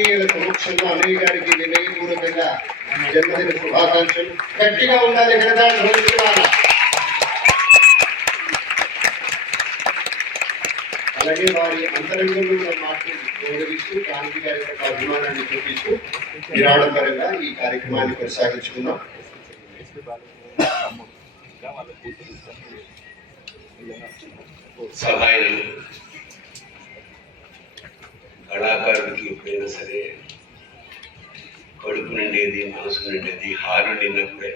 ఆత్మీయుల సమక్షంలో అన్నయ్య గారికి వినయపూర్వకంగా జన్మదిన శుభాకాంక్షలు. గట్టిగా ఉండాలి కదా. అలాగే వారి అంతరంగంలో ఉన్న మాటలు గౌరవిస్తూ గాంధీ గారి యొక్క అభిమానాన్ని చూపిస్తూ నిరాడంబరంగా ఈ కార్యక్రమాన్ని కొనసాగించుకున్నాం. సహాయం కళాకారుడికి ఎప్పుడైనా సరే కడుపు నిండేది, మనసు నిండేది హారు నిన్నప్పుడే.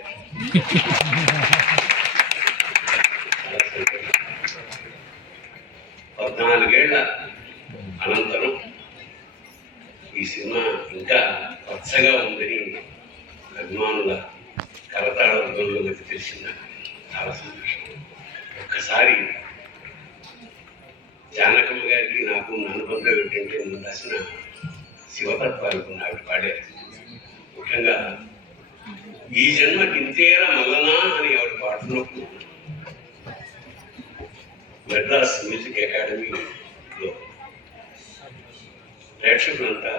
14 ఏళ్ల అనంతరం ఈ సినిమా ఇంకా పచ్చగా ఉందని అభిమానుల కరతాళకి తెలిసింది. చాలా సంతోషం. ఒక్కసారి జానకమ్మ గారికి నాకు అనుబంధం ఏంటంటే నేను రాసిన శివతత్వాలకు ఆవిడ పాడారు. ముఖ్యంగా ఈ జన్మ గింతేరా మల్లనా అని ఆవిడ పాడుతున్నప్పుడు మెడ్రాస్ మ్యూజిక్ అకాడమీలో ప్రేక్షకులంతా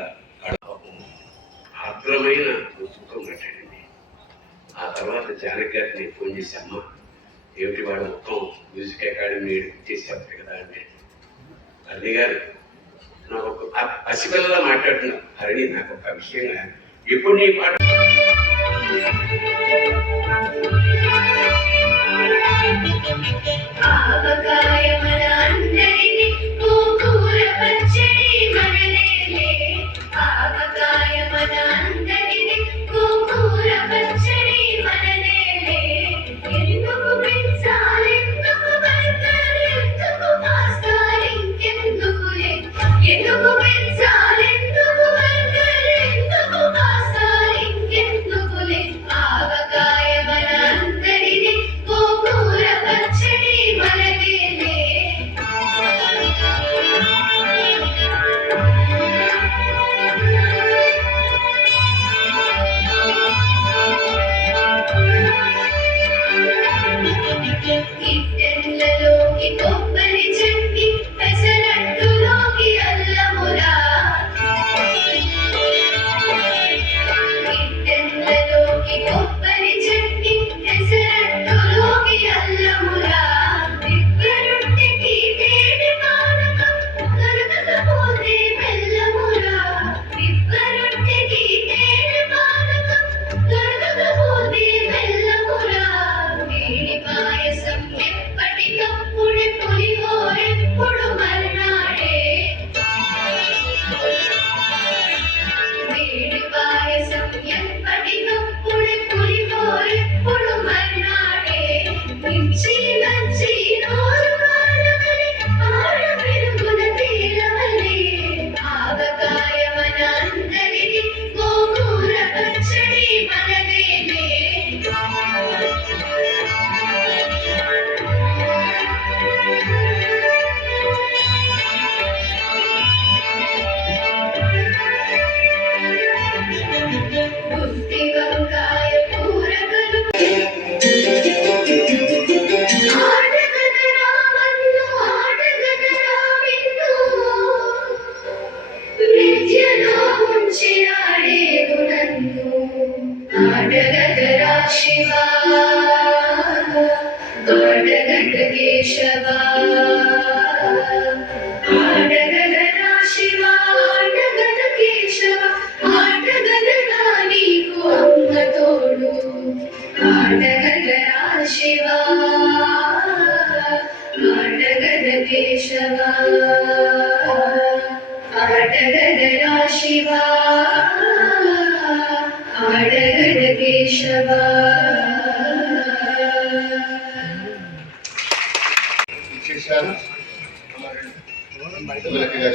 ఆర్ద్రమైన దుఃఖం మాట్లాడింది. ఆ తర్వాత జానకి గారిని ఫోన్ చేసి, అమ్మ ఏమిటి వాడు మొత్తం మ్యూజిక్ అకాడమీ చేసేస్తారు కదా అంటే, హరిణి గారు నాకు ఒక పసిపిల్లలా మాట్లాడుతున్నా. హరిణి, నాకు ఒక విషయంగా ఎప్పుడు నీ పాట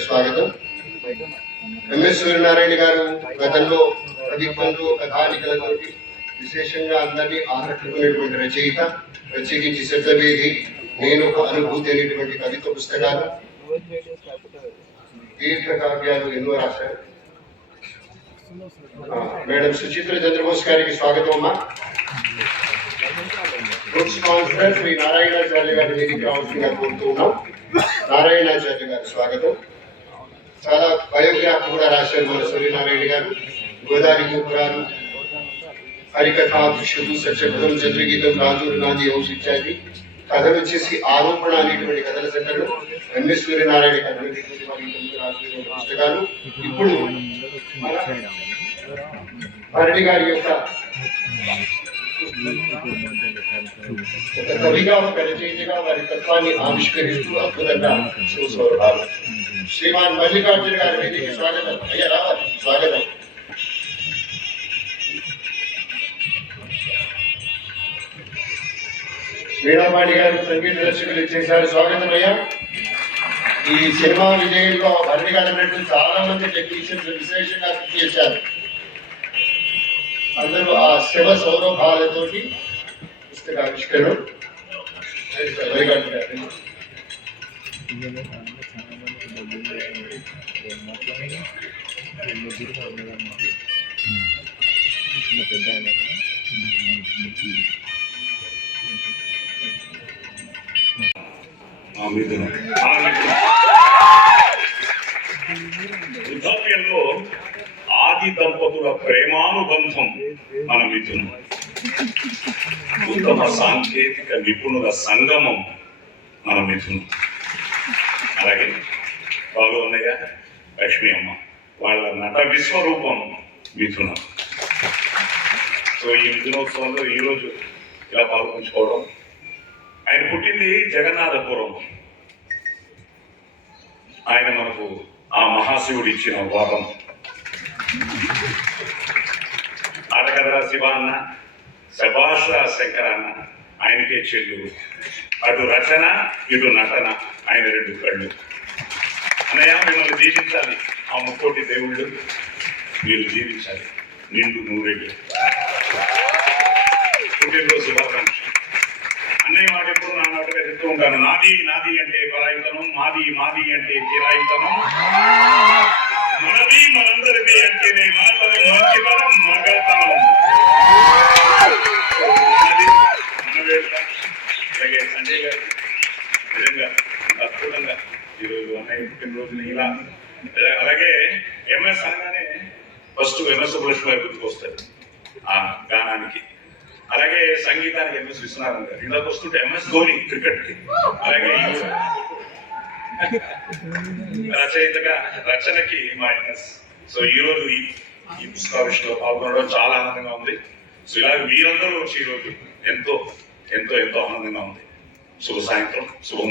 స్వాగతం. ఎంఎస్ సూర్యనారాయణ గారు గతంలో ప్రభుత్వంలో కథానికలతో విశేషంగా అందరినీ ఆకట్టుకునేటువంటి రచయిత. ప్రత్యేకించి శబ్దవేది, నేను ఒక అనుభూతి అనేటువంటి కవిత పుస్తకాలు, దీర్ఘ కావ్యాలు ఎన్నో రాశారు. మేడం సుచిత్ర చంద్రబోస్ గారికి స్వాగతం అమ్మా. బుక్ స్పాన్సర్ శ్రీ నారాయణాచార్య గారి వేదిక రావాల్సిందిగా కోరుతూ ఉన్నాం. నారాయణాచార్య గారు స్వాగతం. చాలా బయోగ్రాఫ్ కూడా రాశారు మన సూర్యనారాయణ గారు. గోదావరి గోపురాలు, హరికథాభిషుడు, సత్యపదం, చంద్రగీతం, రాజు నాది హౌస్ ఇత్యాది కథలు వచ్చేసి ఆరోపణ అనేటువంటి కథల సంకలనం, ఎంఎస్ సూర్యనారాయణ కథలు రాసిన పుస్తకాలు. ఇప్పుడు మన భరణి గారి యొక్క ఒక కవిగా, ఒక రచయితగా వారి తత్వాన్ని ఆవిష్కరిస్తూ అద్భుతంగా శివస్వరూపాలు. శ్రీమాన్ మల్లికార్జున గారి వేదిక స్వాగతం. అయ్యా రావాలి, స్వాగతం. వీణాపాణి గారు సంగీత దర్శకులు చేశారు, స్వాగతం అయ్యా. ఈ సినిమా విజయంలో భరణి గారు అన్నట్టు చాలా మంది టెక్నీషియన్స్ విశేషంగా కృషి చేశారు. అందరూ ఆ శివ సౌరభాలతోటి పుస్తక ఆవిష్కరణ. వృద్ధాప్యంలో ఆది దంపతుల ప్రేమానుబంధం మన మిథునం. ఉత్తమ సాంకేతిక నిపుణుల సంగమం మన మిథునం. అలాగే బాలు అన్నయ్య, లక్ష్మీ అమ్మ వాళ్ళ నట విశ్వరూపం మిథునం. సో ఈ మిథునోత్సవంలో ఈరోజు ఇలా పాల్గొంచుకోవడం. ఆయన పుట్టింది జగన్నాథపురం. ఆయన మనకు ఆ మహాశివుడు ఇచ్చిన వరం. ఆడకదరా శివ అన్న, శభాష శంకర అన్న ఆయనకే చెల్లు. అటు రచన, ఇటు నటన, ఆయన రెండు కళ్ళు. అన్నయ్య మిమ్మల్ని దీవించాలి ఆ ముక్కోటి దేవుళ్ళు, మీరు జీవించాలి నిండు నూరేళ్ళు. పుట్టినరోజు శుభాకాంక్ష. అన్నయ్య మాట ఎప్పుడు నా నాటుగా చెప్తూ ఉంటాను. నాది నాది అంటే పరాయితనం, మాది మాది అంటే కిరాయితనం, మనది మనందరిది అంటేనే మనతనం, మంచితనం, మగతనం. అలాగే సంజయ్ గారు నిజంగా అద్భుతంగా ఈరోజు అన్నయ్య పుట్టినరోజుని ఇలా. అలాగే ఎంఎస్ అనగానే ఫస్ట్ ఎంఎస్ సుబ్బలక్ష్మి గారు గుర్తుకొస్తారు ఆ గానానికి. అలాగే సంగీతానికి ఎంఎస్ విశ్వనాథన్ గారు. ఇందాక వస్తుంటే ఎంఎస్ ధోని క్రికెట్ కి. అలాగే రచయితగా రచనకి మా ఎంఎస్. సో ఈ రోజు ఈ పుస్తకావిష్లో పాల్గొనడం చాలా ఆనందంగా ఉంది. సో ఇలాగే మీరందరూ వచ్చి ఈరోజు ఎంతో ఎంతో ఎంతో ఆనందంగా ఉంది. శుభ సాయంత్రం, శుభం.